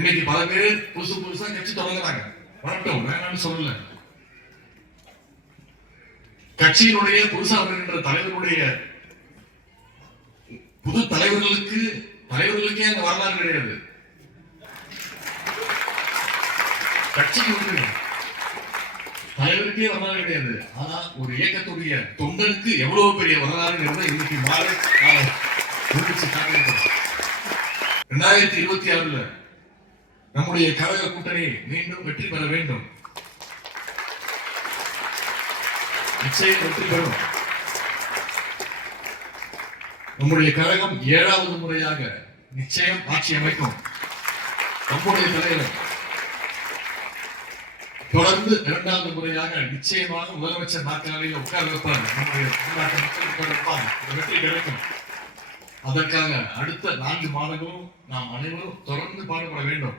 இன்னைக்கு பல பேர் புதுசா கட்சி தொடங்குறாங்க, வரட்டும், வேணாம்னு சொல்லல. கட்சியினுடைய புதுசா வருகின்ற தலைவருடைய புது தலைவர்களுக்கே அங்க வரலாறு கிடையாது. கட்சிக்கு வந்து தலைவருக்கே வரலாறு கிடையாது. ஆனா ஒரு இயக்கத்துடைய தொண்டனுக்கு எவ்வளவு பெரிய வரலாறு இன்னைக்கு மாலை 2026 நம்முடைய கழக கூட்டணி மீண்டும் வெற்றி பெற வேண்டும். நிச்சயம் வெற்றி பெறும். நம்முடைய கழகம் 7வது முறையாக நிச்சயம் ஆட்சி அமைக்கும். நம்முடைய தலைவர் தொடர்ந்து 2வது முறையாக நிச்சயமாக முதலமைச்சர் நாற்காலியில் உட்கார வைப்பார். நம்முடைய வெற்றி கிடைக்கும். அதற்காக அடுத்த 4 மாதங்களும் நாம் அனைவரும் தொடர்ந்து பாடுபட வேண்டும்.